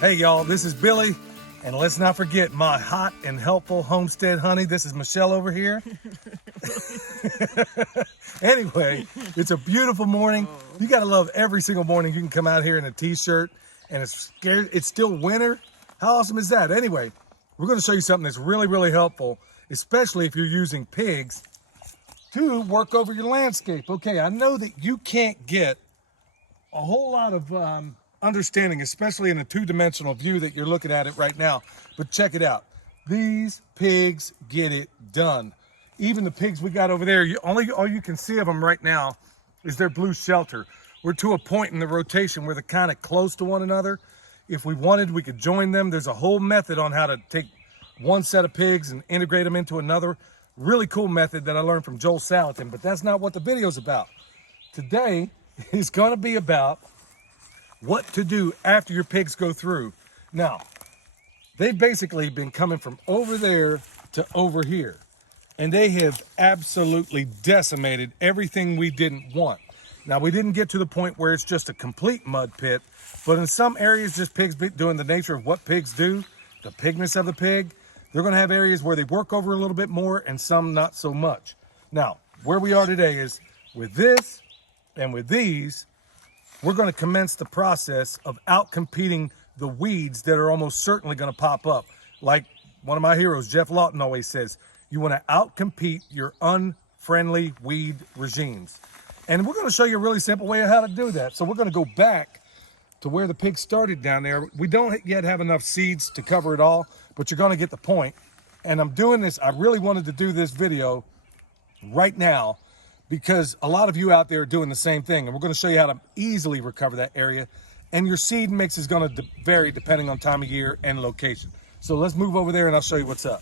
Hey y'all, this is Billy, and let's not forget my hot and helpful homestead honey. This is Michelle over here. Anyway, it's a beautiful morning. You gotta love every single morning you can come out here in a t-shirt and it's still winter. How awesome is that? Anyway, we're gonna show you something that's really helpful, especially if you're using pigs to work over your landscape. Okay, I know that you can't get a whole lot of understanding, especially in a two-dimensional view that you're looking at it right now, but check it out. These pigs get it done. Even the pigs we got over there, all you can see of them right now is their blue shelter. We're to a point in the rotation where they're kind of close to one another. If we wanted, we could join them. There's a whole method on how to take one set of pigs and integrate them into another. Really cool method that I learned from Joel Salatin, but that's not what the video's about. Today is going to be about what to do after your pigs go through. Now, they've basically been coming from over there to over here, and they have absolutely decimated everything we didn't want. Now, we didn't get to the point where it's just a complete mud pit, but in some areas, just pigs doing the nature of what pigs do, the pigness of the pig, they're gonna have areas where they work over a little bit more and some not so much. Now, where we are today is with this and with these, we're going to commence the process of out-competing the weeds that are almost certainly going to pop up. Like one of my heroes, Jeff Lawton, always says, you want to out-compete your unfriendly weed regimes. And we're going to show you a really simple way of how to do that. So we're going to go back to where the pigs started down there. We don't yet have enough seeds to cover it all, but you're going to get the point. And I'm doing this, I really wanted to do this video right now because a lot of you out there are doing the same thing, and we're going to show you how to easily recover that area. And your seed mix is going to vary depending on time of year and location. So let's move over there and I'll show you what's up.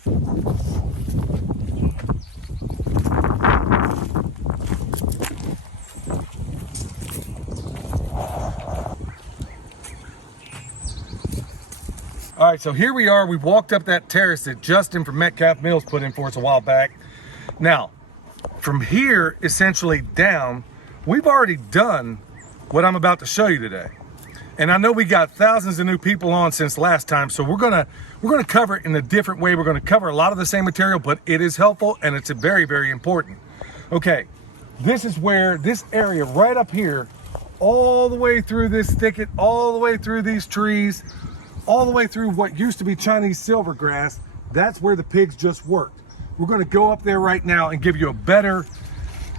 All right, so here we are. We walked up that terrace that Justin from Metcalf Mills put in for us a while back. Now, from here, essentially down, we've already done what I'm about to show you today. And I know we got thousands of new people on since last time, so we're gonna cover it in a different way. We're gonna cover a lot of the same material, but it is helpful and it's very important. Okay, this is where this area right up here, all the way through this thicket, all the way through these trees, all the way through what used to be Chinese silvergrass, that's where the pigs just worked. We're gonna go up there right now and give you a better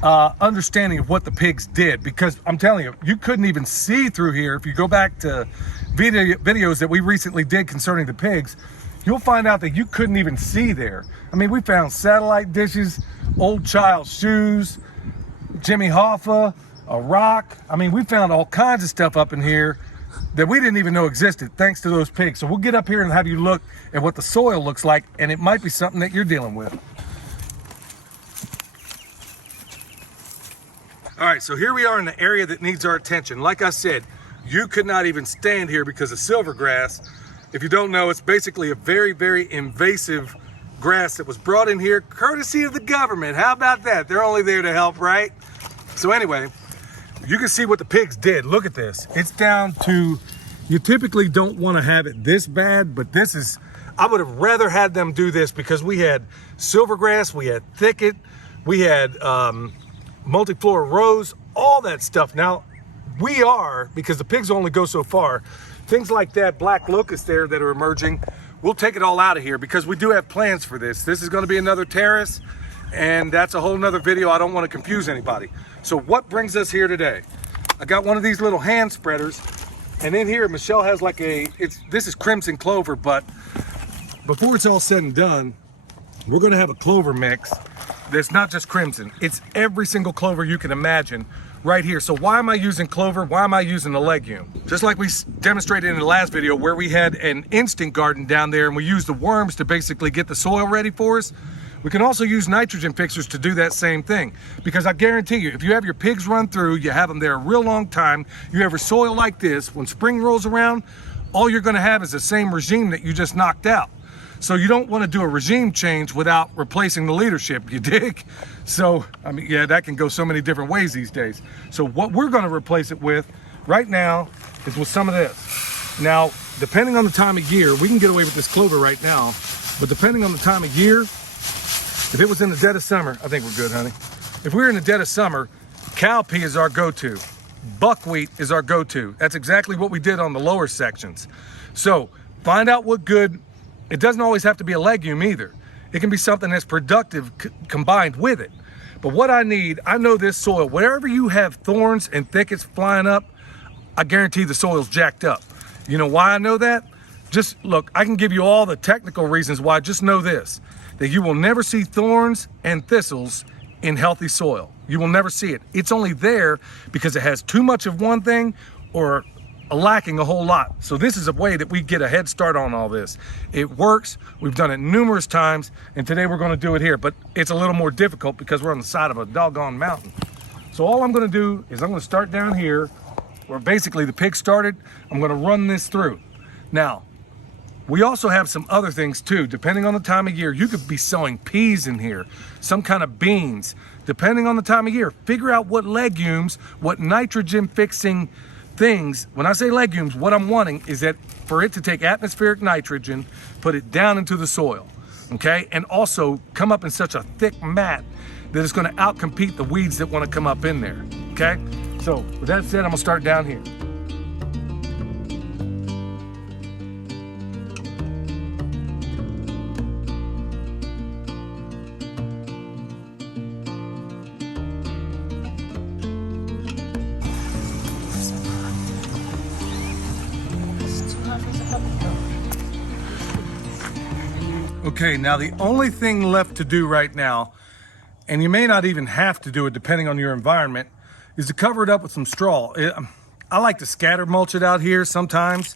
understanding of what the pigs did, because I'm telling you, you couldn't even see through here. If you go back to videos that we recently did concerning the pigs, you'll find out that you couldn't even see there. I mean, we found satellite dishes, old child shoes, Jimmy Hoffa, a rock. I mean, we found all kinds of stuff up in here that we didn't even know existed thanks to those pigs. So we'll get up here and have you look at what the soil looks like, and it might be something that you're dealing with. All right, so here we are in the area that needs our attention. Like I said, you could not even stand here because of silvergrass. If you don't know, it's basically a very invasive grass that was brought in here courtesy of the government. How about that? They're only there to help, right? So anyway, you can see what the pigs did. Look at this. It's down to, you typically don't want to have it this bad, but this is, I would have rather had them do this because we had silvergrass, we had thicket, we had multiflora rose, all that stuff. Now, we are, because the pigs only go so far, things like that black locust there that are emerging, we'll take it all out of here because we do have plans for this. This is going to be another terrace, and that's a whole nother video. I don't want to confuse anybody. So what brings us here today? I got one of these little hand spreaders, and in here Michelle has like this is crimson clover, but before it's all said and done, we're going to have a clover mix that's not just crimson. It's every single clover you can imagine right here. So why am I using clover? Why am I using a legume? Just like we demonstrated in the last video where we had an instant garden down there and we used the worms to basically get the soil ready for us, we can also use nitrogen fixers to do that same thing. Because I guarantee you, if you have your pigs run through, you have them there a real long time, you have a soil like this, when spring rolls around, all you're gonna have is the same regime that you just knocked out. So you don't want to do a regime change without replacing the leadership, you dig? So, I mean, yeah, that can go so many different ways these days. So what we're going to replace it with right now is with some of this. Now, depending on the time of year, we can get away with this clover right now, but depending on the time of year, if it was in the dead of summer, I think we're good, honey. If we're in the dead of summer, cowpea is our go-to. Buckwheat is our go-to. That's exactly what we did on the lower sections. So find out what good, it doesn't always have to be a legume either. It can be something that's productive combined with it. But what I need, I know this soil, wherever you have thorns and thickets flying up, I guarantee the soil's jacked up. You know why I know that? Just look, I can give you all the technical reasons why. Just know this, that you will never see thorns and thistles in healthy soil. You will never see it. It's only there because it has too much of one thing or lacking a whole lot. So this is a way that we get a head start on all this. It works. We've done it numerous times, and today we're going to do it here, but it's a little more difficult because we're on the side of a doggone mountain. So all I'm going to do is I'm going to start down here where basically the pig started. I'm going to run this through. Now, we also have some other things too. Depending on the time of year, you could be sowing peas in here, some kind of beans. Depending on the time of year, figure out what legumes, what nitrogen fixing things. When I say legumes, what I'm wanting is that for it to take atmospheric nitrogen, put it down into the soil, okay? And also come up in such a thick mat that it's gonna outcompete the weeds that wanna come up in there, okay? So with that said, I'm gonna start down here. Okay, now the only thing left to do right now, and you may not even have to do it depending on your environment, is to cover it up with some straw. I like to scatter mulch it out here sometimes,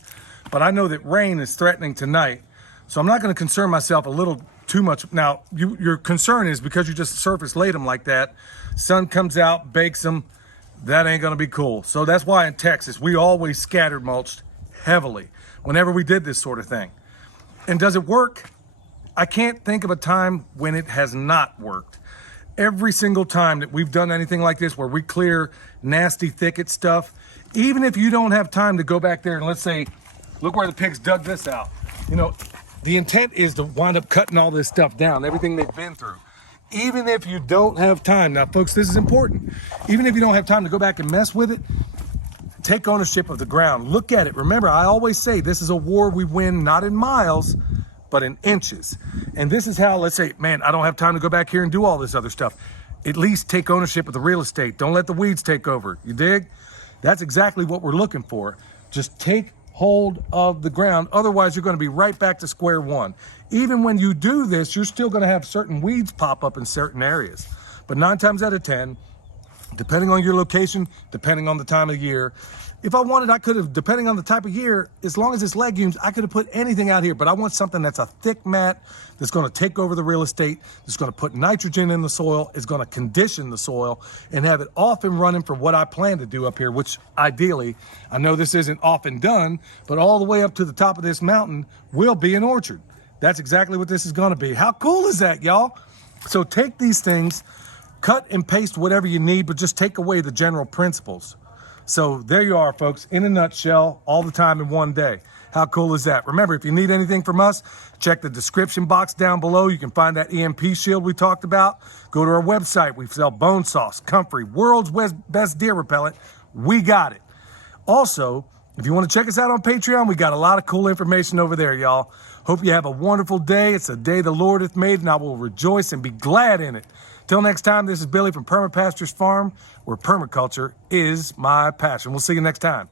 but I know that rain is threatening tonight, so I'm not gonna concern myself a little too much. Now, your concern is because you just surface laid them like that, sun comes out, bakes them, that ain't gonna be cool. So that's why in Texas, we always scattered mulched heavily whenever we did this sort of thing. And does it work? I can't think of a time when it has not worked. Every single time that we've done anything like this where we clear nasty thicket stuff, even if you don't have time to go back there and let's say, look where the pigs dug this out. You know, the intent is to wind up cutting all this stuff down, everything they've been through. Even if you don't have time, now folks, this is important. Even if you don't have time to go back and mess with it, take ownership of the ground. Look at it. Remember, I always say this is a war we win not in miles, but in inches. And this is how, let's say, man, I don't have time to go back here and do all this other stuff. At least take ownership of the real estate. Don't let the weeds take over. You dig? That's exactly what we're looking for. Just take hold of the ground. Otherwise, you're going to be right back to square one. Even when you do this, you're still going to have certain weeds pop up in certain areas. But 9 times out of 10, depending on your location, depending on the time of year, if I wanted, I could have, depending on the type of year, as long as it's legumes, I could have put anything out here, but I want something that's a thick mat, that's gonna take over the real estate, that's gonna put nitrogen in the soil, is gonna condition the soil, and have it off and running for what I plan to do up here, which ideally, I know this isn't often done, but all the way up to the top of this mountain will be an orchard. That's exactly what this is gonna be. How cool is that, y'all? So take these things, cut and paste whatever you need, but just take away the general principles. So there you are, folks, in a nutshell, all the time in one day. How cool is that? Remember, if you need anything from us, check the description box down below. You can find that EMP shield we talked about. Go to our website. We sell bone sauce, comfrey, world's best deer repellent. We got it. Also, if you want to check us out on Patreon, we got a lot of cool information over there, y'all. Hope you have a wonderful day. It's a day the Lord hath made, and I will rejoice and be glad in it. Till next time, this is Billy from Perma Pastures Farm, where permaculture is my passion. We'll see you next time.